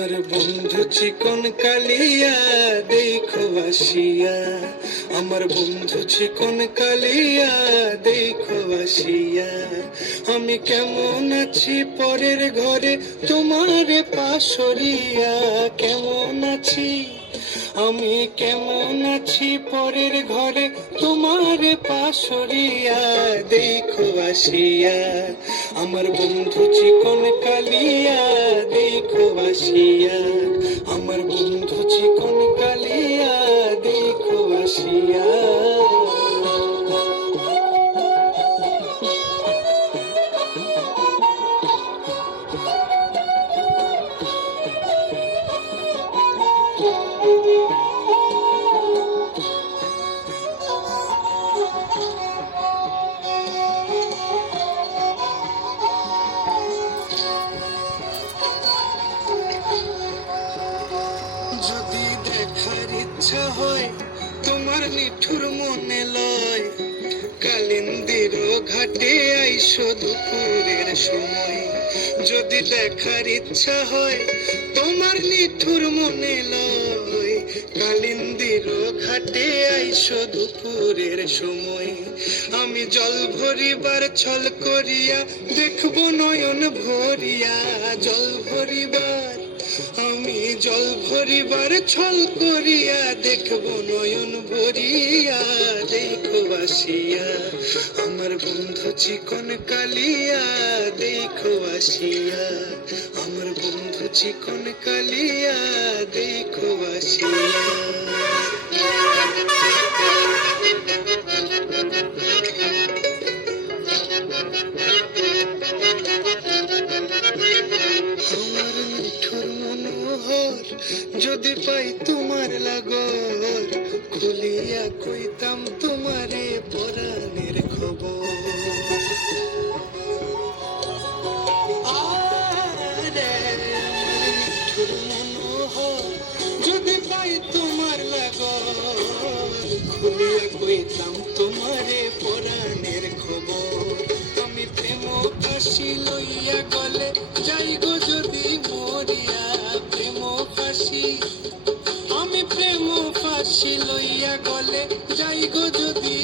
আমার বন্ধু চিকন কালিয়া দেখো আসিয়া, আমার বন্ধু চিকন কালিয়া দেখো আসিয়া। আমি কেমন আছি পরের ঘরে তোমার পাশরিয়া, কেমন আছি আমি কেমন আছি পরের ঘরে তোমার পাশরিয়া দেখো আসিয়া। আমার বন্ধু চিকন কালিয়া দেখো আসিয়া, আমার বন্ধু চিকন কালিয়া দেখো আসিয়া। যদি দেখার ইচ্ছা হয় তোমার নিঠুর মনে লয়, কালিন্দির ঘাটে আইসো দুপুরের সময়। যদি দেখার ইচ্ছা হয় তোমার নিঠুর মনে লয়, কালিন্দির ঘাটে আইসো দুপুরের সময়। আমি জল ভরিবার ছল করিয়া দেখবো নয়ন ভরিয়া, জল ভরিবার আমি জল ভরিবার ছল করিয়া দেখবো নয়ন ভরিয়া দেখো আসিয়া। আমার বন্ধু চিকন কালিয়া দেখো আসিয়া, আমার বন্ধু চিকন কালিয়া দেখো আসিয়া। আমার মিঠুর মনোহর যদি পাই তোমার লাগর, খুলিয়া কইতাম তোমারে পরাণের খবর। আরে আমার মিঠুর মনোহর যদি পাই তোমার লাগর, খুলিয়া কইতাম তোমারে পরাণের খবর। আমি প্রেম ফাঁসি লইয়া গলে যাই গো যদি মরিয়া, প্রেম ফাঁসি আমি প্রেম ফাঁসি লইয়া গলে যাই গো যদি